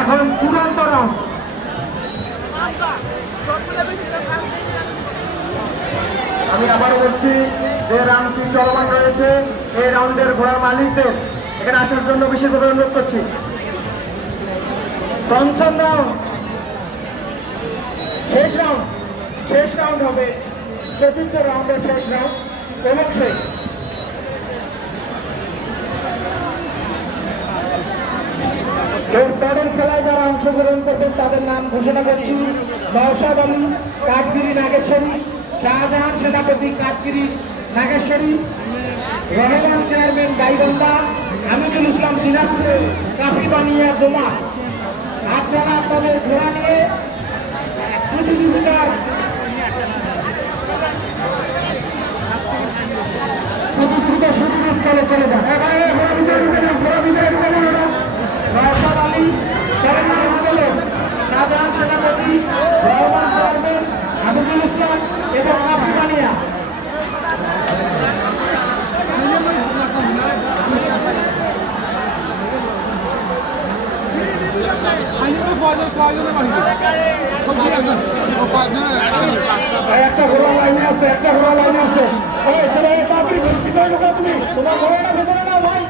এখন চূড়ান্ত রাউন্ড। আমি আবারও বলছি যে রাউন্ডটি চলমান রয়েছে, এই রাউন্ডের ঘোড়ার মালিকদের এখানে আসার জন্য বিশেষভাবে অনুরোধ করছি। পঞ্চম রাউন্ড, শেষ রাউন্ড হবে, চতুর্থ রাউন্ডের শেষ রাউন্ড এবং শেষ। এরপরের খেলায় যারা অংশগ্রহণ করবেন তাদের নাম ঘোষণা করছি। নওশাদ আলী, কাঠগিরি নাগেশ্বরী; শাহজাহান সেনাপতি, কাঠগিরি নাগেশ্বরী; রহমান চেয়ারম্যান, গাইবান্ধা; হামিদুল ইসলাম, দিনাজপুর; কাফিবানিয়া, দোমা। আপনারা আপনাদের ঘোড়া নিয়ে প্রতিযোগিতার শুরুর স্থলে চলে যান। নওশাদ আলী, শাহজাহান সেনাপতি, রহমান চেয়ারম্যান, হামিদুল ইসলাম এবং কাফিবানিয়া। একটা ঘোড়া লাইনে আছে, তোমার ঘোড়াটা ভেতরে নাও ভাই।